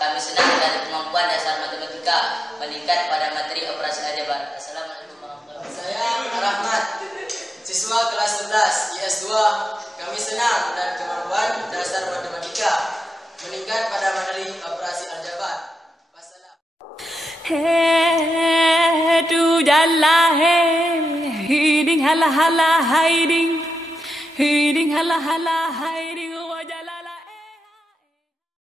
Kami senang dengan kemampuan dasar matematika meningkat pada materi operasi aljabar. Assalamualaikum warahmatullahi wabarakatuh. Saya Rahmat, siswa kelas 11 IS2. Kami senang dan kemampuan dasar matematika meningkat pada materi operasi aljabar. Wassalam. Hey, tu jalla hey, hiding hala hala hiding hala hala hiding wajala.